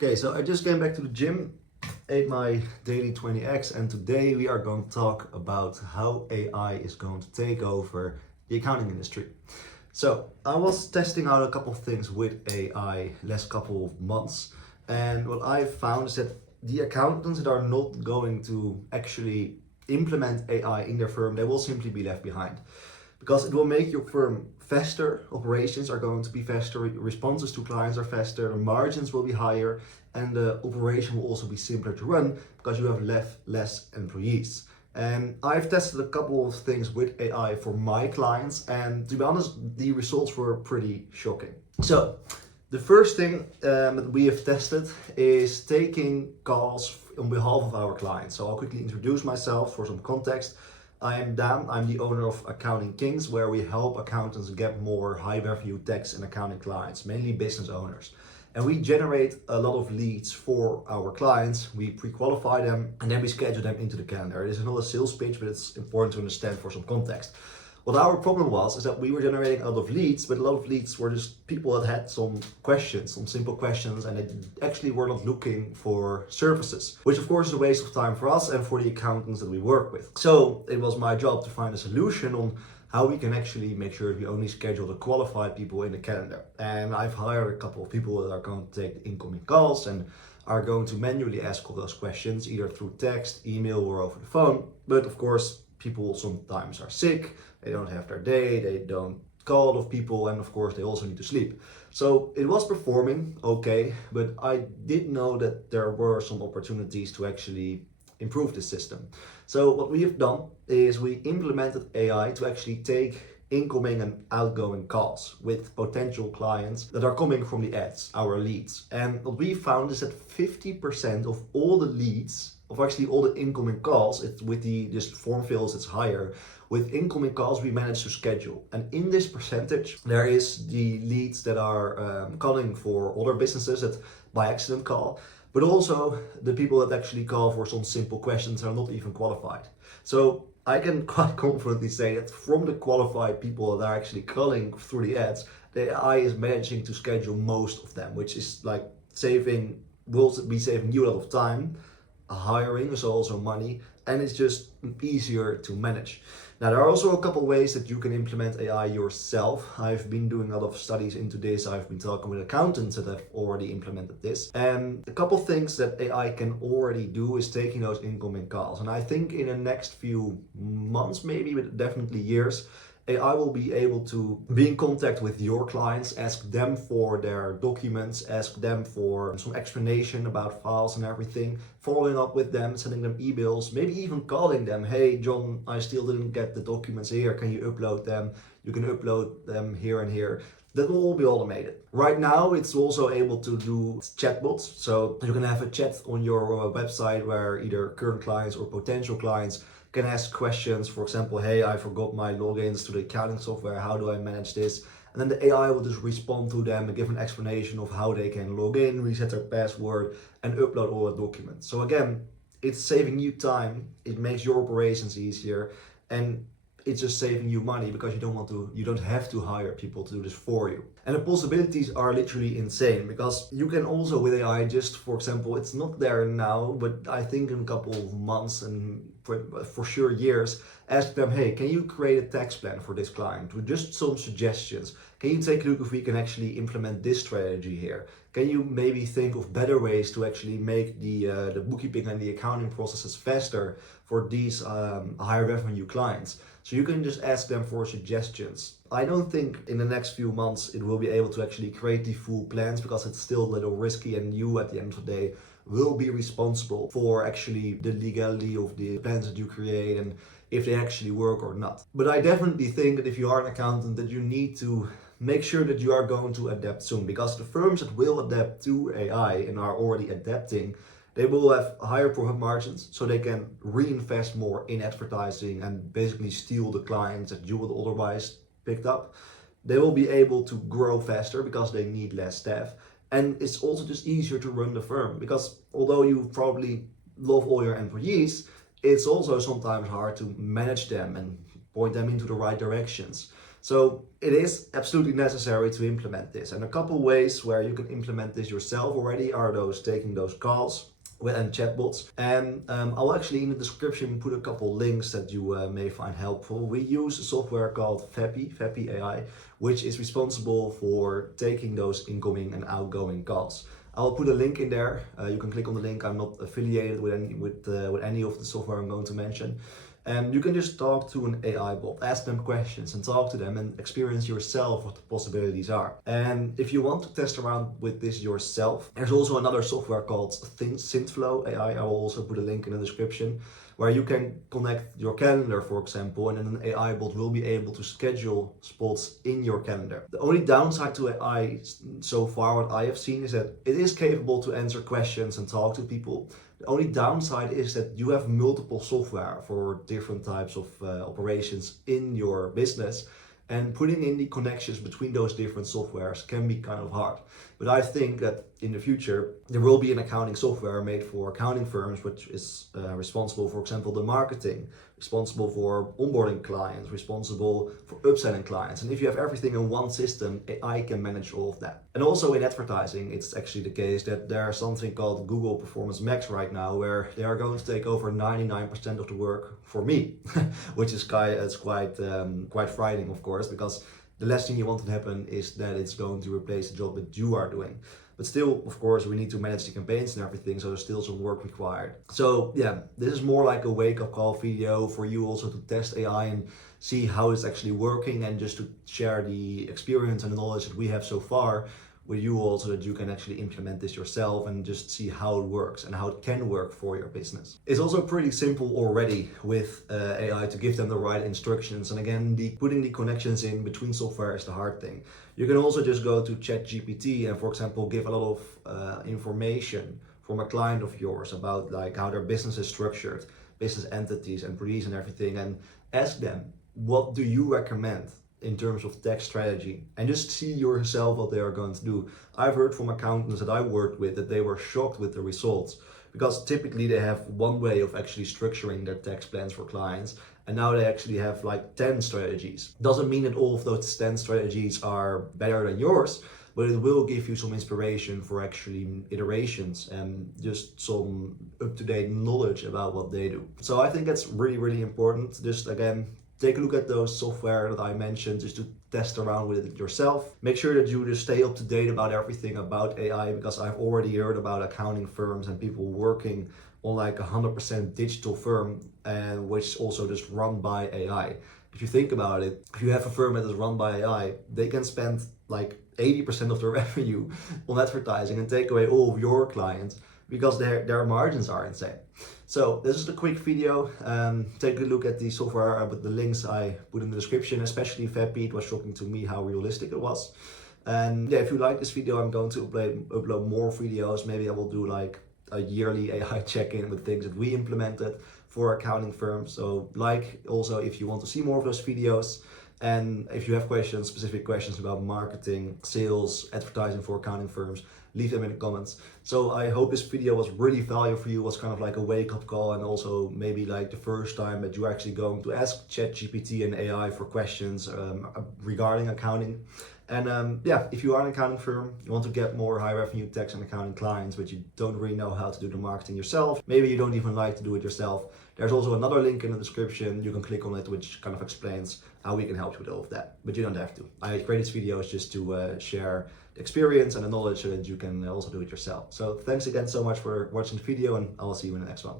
Okay, so I just came back to the gym, ate my daily 20x, and today we are going to talk about how AI is going to take over the accounting industry. So I was testing out a couple of things with AI last couple of months, and what I found is that the accountants that are not going to actually implement AI in their firm, they will simply be left behind because it will make your firm faster. Operations are going to be faster, responses to clients are faster, the margins will be higher, and the operation will also be simpler to run because you have less employees. And I've tested a couple of things with AI for my clients, and to be honest, the results were pretty shocking. So, the first thing that we have tested is taking calls on behalf of our clients. So I'll quickly introduce myself for some context. I am Daan, I'm the owner of Accounting Kings, where we help accountants get more high revenue tax and accounting clients, mainly business owners. And we generate a lot of leads for our clients, we pre-qualify them, and then we schedule them into the calendar. This is not a sales pitch, but it's important to understand for some context. What our problem was is that we were generating a lot of leads, but a lot of leads were just people that had some questions, some simple questions, and they actually were not looking for services, which of course is a waste of time for us and for the accountants that we work with. So it was my job to find a solution on how we can actually make sure that we only schedule the qualified people in the calendar. And I've hired a couple of people that are going to take the incoming calls and are going to manually ask all those questions, either through text, email, or over the phone. But of course, people sometimes are sick, they don't have their day, they don't call a lot of people, and of course they also need to sleep. So it was performing okay, but I did know that there were some opportunities to actually improve the system. So what we have done is we implemented AI to actually take incoming and outgoing calls with potential clients that are coming from the ads, our leads. And what we found is that 50% of all the leads, of actually all the incoming calls, it's with the just form fills, it's higher. With incoming calls, we managed to schedule. And in this percentage, there is the leads that are calling for other businesses that by accident call, but also the people that actually call for some simple questions are not even qualified. So I can quite confidently say that from the qualified people that are actually calling through the ads, the AI is managing to schedule most of them, which is like will be saving you a lot of time. Hiring is also money, and it's just easier to manage. Now, there are also a couple ways that you can implement AI yourself. I've been doing a lot of studies into this. I've been talking with accountants that have already implemented this. And a couple things that AI can already do is taking those incoming calls. And I think in the next few months, maybe, but definitely years, AI will be able to be in contact with your clients, ask them for their documents, ask them for some explanation about files and everything, following up with them, sending them emails, maybe even calling them. Hey, John, I still didn't get the documents here. Can you upload them? You can upload them here and here. That will all be automated. Right now, it's also able to do chatbots. So you can have a chat on your website where either current clients or potential clients can ask questions. For example, hey, I forgot my logins to the accounting software. How do I manage this? And then the AI will just respond to them and give an explanation of how they can log in, reset their password, and upload all the documents. So again, it's saving you time. It makes your operations easier, and it's just saving you money because you don't have to hire people to do this for you. And the possibilities are literally insane because you can also with AI just, for example, it's not there now, but I think in a couple of months and for sure years, ask them, hey, can you create a tax plan for this client with just some suggestions? Can you take a look if we can actually implement this strategy here? Can you maybe think of better ways to actually make the bookkeeping and the accounting processes faster for these higher revenue clients? So you can just ask them for suggestions. I don't think in the next few months it will be able to actually create the full plans because it's still a little risky, and you at the end of the day will be responsible for actually the legality of the plans that you create and if they actually work or not. But I definitely think that if you are an accountant that you need to make sure that you are going to adapt soon, because the firms that will adapt to AI and are already adapting, they will have higher profit margins, so they can reinvest more in advertising and basically steal the clients that you would otherwise picked up. They will be able to grow faster because they need less staff. And it's also just easier to run the firm because although you probably love all your employees, it's also sometimes hard to manage them and point them into the right directions. So it is absolutely necessary to implement this. And a couple ways where you can implement this yourself already are those taking those calls and chatbots. And I'll actually in the description put a couple links that you may find helpful. We use a software called Fappy AI, which is responsible for taking those incoming and outgoing calls. I'll put a link in there. You can click on the link. I'm not affiliated with any of the software I'm going to mention. And you can just talk to an AI bot, ask them questions and talk to them and experience yourself what the possibilities are. And if you want to test around with this yourself, there's also another software called Synthflow AI. I will also put a link in the description, where you can connect your calendar, for example, and then an AI bot will be able to schedule spots in your calendar. The only downside to AI so far, what I have seen, is that it is capable to answer questions and talk to people. The only downside is that you have multiple software for different types of operations in your business, and putting in the connections between those different softwares can be kind of hard. But I think that in the future, there will be an accounting software made for accounting firms, which is responsible, for example, the marketing, responsible for onboarding clients, responsible for upselling clients. And if you have everything in one system, AI can manage all of that. And also in advertising, it's actually the case that there's something called Google Performance Max right now, where they are going to take over 99% of the work for me, which is quite frightening, of course, because the last thing you want to happen is that it's going to replace the job that you are doing. But still, of course, we need to manage the campaigns and everything, so there's still some work required. So yeah, this is more like a wake-up call video for you also to test AI and see how it's actually working, and just to share the experience and the knowledge that we have so far with you all, so that you can actually implement this yourself and just see how it works and how it can work for your business. It's also pretty simple already with AI to give them the right instructions. And again, putting the connections in between software is the hard thing. You can also just go to ChatGPT and, for example, give a lot of information from a client of yours about like how their business is structured, business entities, employees and everything, and ask them, what do you recommend in terms of tax strategy, and just see yourself what they are going to do. I've heard from accountants that I worked with that they were shocked with the results, because typically they have one way of actually structuring their tax plans for clients, and now they actually have like 10 strategies. Doesn't mean that all of those 10 strategies are better than yours, but it will give you some inspiration for actually iterations and just some up-to-date knowledge about what they do. So I think that's really, really important. Just again, take a look at those software that I mentioned just to test around with it yourself. Make sure that you just stay up to date about everything about AI, because I've already heard about accounting firms and people working on like 100% digital firm, and which also just run by AI. If you think about it, if you have a firm that is run by AI, they can spend like 80% of their revenue on advertising and take away all of your clients, because their margins are insane. So this is a quick video. Take a look at the software with the links I put in the description, especially Fappy. It was shocking to me how realistic it was. And yeah, if you like this video, I'm going to upload more videos. Maybe I will do like a yearly AI check-in with things that we implemented for accounting firms. So like also if you want to see more of those videos, and if you have questions, specific questions about marketing, sales, advertising for accounting firms, leave them in the comments. So I hope this video was really valuable for you, was kind of like a wake-up call, and also maybe like the first time that you're actually going to ask ChatGPT and AI for questions regarding accounting. And yeah, if you are an accounting firm, you want to get more high revenue tax and accounting clients, but you don't really know how to do the marketing yourself, maybe you don't even like to do it yourself, there's also another link in the description. You can click on it, which kind of explains how we can help you with all of that, but you don't have to. I create these videos just to share the experience and the knowledge so that you can also do it yourself. So thanks again so much for watching the video, and I will see you in the next one.